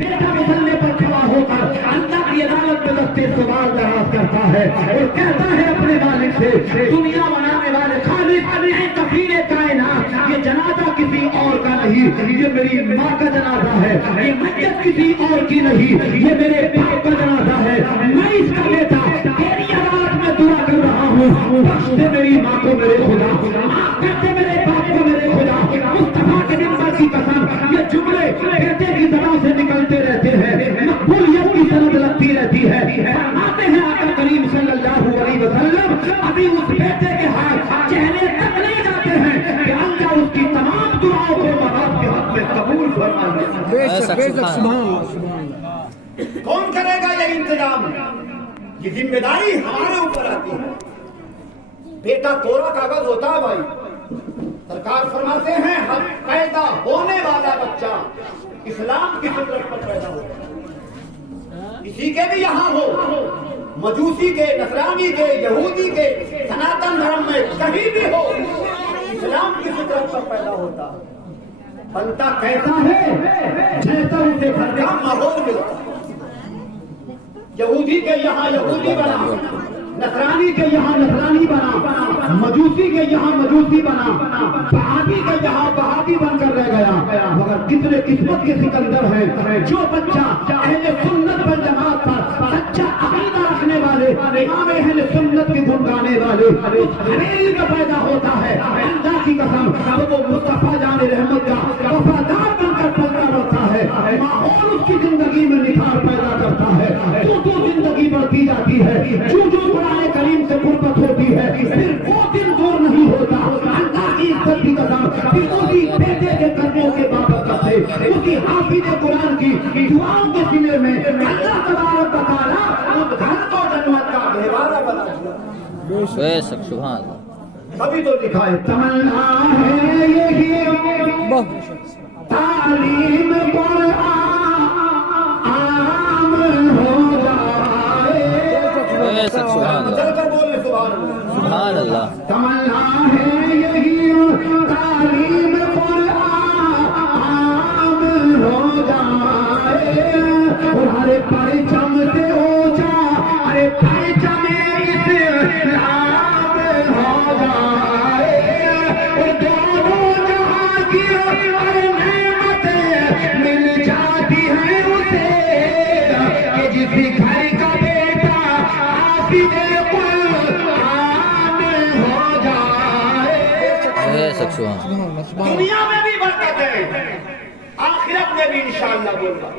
बेटा मुसल्ले पर खड़ा होकर अल्लाह की अदालत में दस्ते सवाल दराज करता है और कहता है अपने मालिक से, दुनिया बनाने वाले खालिक ऐ कफील कायनात, ये जनाजा किसी और का नहीं, ये मेरी माँ का जनाजा है, ये मस्जिद किसी और की नहीं, ये मेरे बाप का जनाजा है, मैं इसका बेटा तेरी अदालत में दुआ कर रहा हूँ, बख्श दे मेरी माँ को मेरे खुदा, माफ कर दे मेरे बाप को मेरे खुदा। मुस्तफा के मिंबर की कसम, ये जुमले बेटे की जबान से निकलते रहते हैं, मकबूलियत की सनद लगती रहती है। फरमाते हैं आका करीम सल्लल्लाहु अलैहि वसल्लम, अभी उस बेटे के हाथ चेहरे तक नहीं जाते हैं कि अल्लाह उसकी तमाम दुआओं को माँ बाप के हक में कबूल फरमा ले। कौन करेगा ये इंतजाम? ये जिम्मेदारी हमारे ऊपर आती है। बेटा कोरा कागज होता है भाई। सरकार फरमाते हैं हर पैदा होने वाला बच्चा इस्लाम की फितरत पर पैदा होता है। किसी के भी यहाँ हो, मजूसी के, नसरानी के, यहूदी के, सनातन धर्म में कहीं भी हो, इस्लाम की फितरत पर पैदा होता है। बनता कैसा है जैसा उसे घर का माहौल मिलता है। यहूदी के यहाँ यहूदी बना, नसरानी के यहाँ नसरानी बना, मजूसी के यहाँ मजूसी बना, बहादी के यहाँ बहादी बनकर रह गया। मगर कितने किस्मत के सिकंदर हैं जो बच्चा अहले सुन्नत वल जमात पर सच्चा अकीदा रखने वाले, इमाम अहले सुन्नत के गुण गाने वाले उस हवेली में पैदा होता है। अल्लाह की कसम, तो वो मुस्तफा जाने रहमत का वफादार बनकर पलता रहता है। माहौल उसकी जिंदगी में निखार पैदा करता है। जो जिंदगी बढ़ती जाती है, जो कुरान करीम से गुर्बत होती है, फिर वो दिन दूर नहीं होता। अल्लाह की इज्जत की कसम, फिर उसी बेटे के कर्मों के बाबत से, उसी हाफिज कुरान की दुआओं के सीने में अल्लाह तबारक व तआला उस घर को जन्नत का गहवारा बना दिया। बेशक सुभान अल्लाह। तभी तो लिखा है तमन्ना है यही तालीम कुरान आम हो जाए। बेशक सुभान अल्लाह, चल कर बोले सुभान अल्लाह। सुभान अल्लाह। तमन्ना है यही तालीम कुरान आम हो जाए और हरे परचम से ऊंचा, हरे परचम इस्लाम हो जाए और दोनों जहां की हर नेमतें मिल जाती हैं उसे कि जिस घर का बेटा हाफिज कुरान हो जाए। बेशक सुभान। दुनिया में भी बरकत है, आखिरत में भी इंशाअल्लाह बोलूंगा।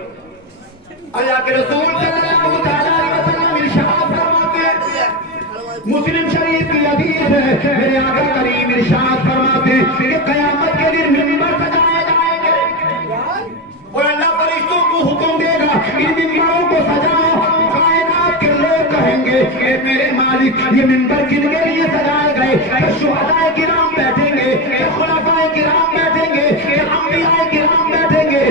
अल्लाह के रसूल सल्लल्लाहु अलैहि वसल्लम इरशाद फरमाते हैं, मुस्लिम शरीफ की हदीस है, मेरे आका करीम इरशाद फरमाते हैं कि कयामत के दिन मिंबर सजाए जाएंगे और अल्लाह फरिश्तों को हुक्म देगा इन मिंबरों को सजाओ। कायनात के लोग कहेंगे कि मेरे मालिक ये मिंबर किनके लिए सजाए गए? तो शुहदाए किराम बैठेंगे, खुलफाए किराम बैठेंगे, अंबियाए किराम बैठेंगे,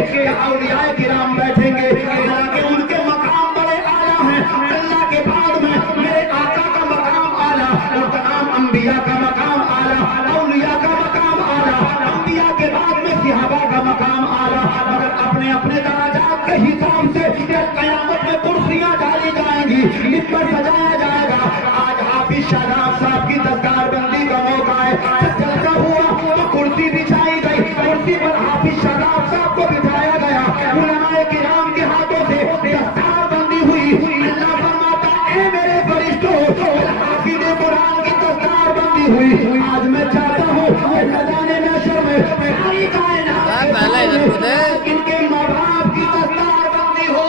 औलियाए किराम बैठेंगे। हालांकि उनके मकाम बड़े आला हैं। अल्लाह के बाद में मेरे आका का मकाम आला और तमाम अंबिया का मकाम आला, औलिया का मकाम आला, अंबिया के बाद में सिहाबा का मकाम आला। मगर अपने अपने दराजात के हिसाब से कयामत में कुर्सियां डाली जाएंगी, मिंबर सजाया जाएगा। आज हाफिज शादाब साहब की दस्तकार बंदी का मौका है। जलसा हुआ तो कुर्सी बिछाई गई, कुर्सी पर हाफिज शादाब साहब को बिठाया गया। उलमाए किराम के हाथों से दस्तकार बंदी हुई। अल्लाह फरमाता है मेरे फरिश्तों, हाफिज कुरान की दस्तकार बंदी हुई। आज मैं चाहता हूँ खजाने महशर में सारी कायनात इनके माँ बाप की दस्तकार बंदी हो।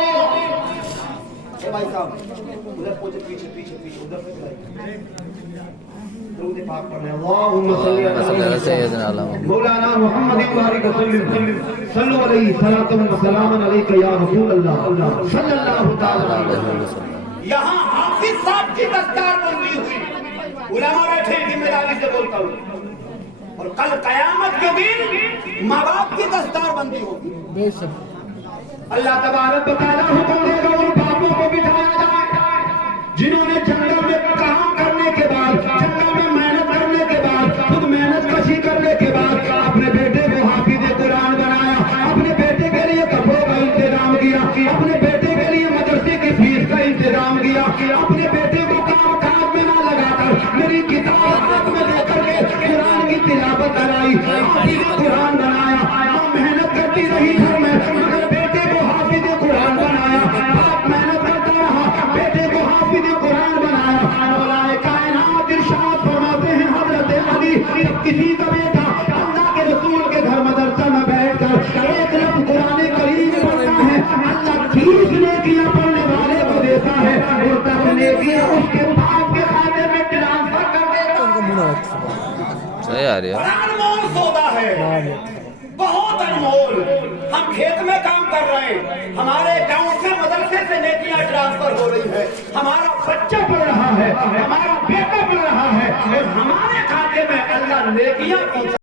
भाई साहब उधर पीछे पीछे पीछे उधर पाक पढ़ रहे हैं। अल्लाहुम्मा सल्ली अला सय्यदना मौलाना मुहम्मद बारिक सल्लल्लाहु अलैहि व सल्लम अलैका या रसूल अल्लाह सल्लल्लाहु तआला अलैहि वसल्लम। यहाँ हाफिज साहब की दस्तकार बंदी हुई। उलमा बैठे, जिम्मेदारी से बोलता हूँ। और कल कयामत के दिन माँ बाप की दस्तकार बंदी होगी। अल्लाह तबारक व तआला हुक्म देगा उन बापों को बिठाया जाए जिन्होंने जंगल में काम करने के बाद, जंगल में मेहनत करने के बाद, खुद मेहनत कशी करने के बाद अपने बेटे को हाफिज कुरान बनाया, अपने बेटे के लिए कपड़ों का इंतजाम किया, अपने बेटे के लिए मदरसे की फीस का इंतजाम किया, अपने बेटे को काम काज में ना लगाकर मेरी किताब हाथ में लेकर के कुरान की तिलावत कराई, हाफिज कुरान बनाया। माँ मेहनत करती रही घर में मगर बेटे को हाफिज कुरान बनाया। बाप मेहनत करता रहा, बेटे को हाफिज कुरान बनाया। मौलाए कायनात इरशाद फरमाते हैं हजरत अली, जब किसी का बेटा अल्लाह के रसूल के घर मदरसा में बैठकर एक लफ्ज़ कुरान करीम पढ़ता है, अल्लाह 30 नेकियां पढ़ने वाले को देता है और 10 नेकियां उसके बाप के खाते में ट्रांसफर कर देता है। सही आ रही है। बड़ा अनमोल सौदा है, बहुत अनमोल। हम खेत में काम कर रहे हैं, हमारे अकाउंट से मदरसे से नेकियां ट्रांसफर हो रही है, हमारा बच्चा पढ़ रहा है, हमारा बेटा पढ़ रहा है और हमारे खाते में अल्लाह नेकियां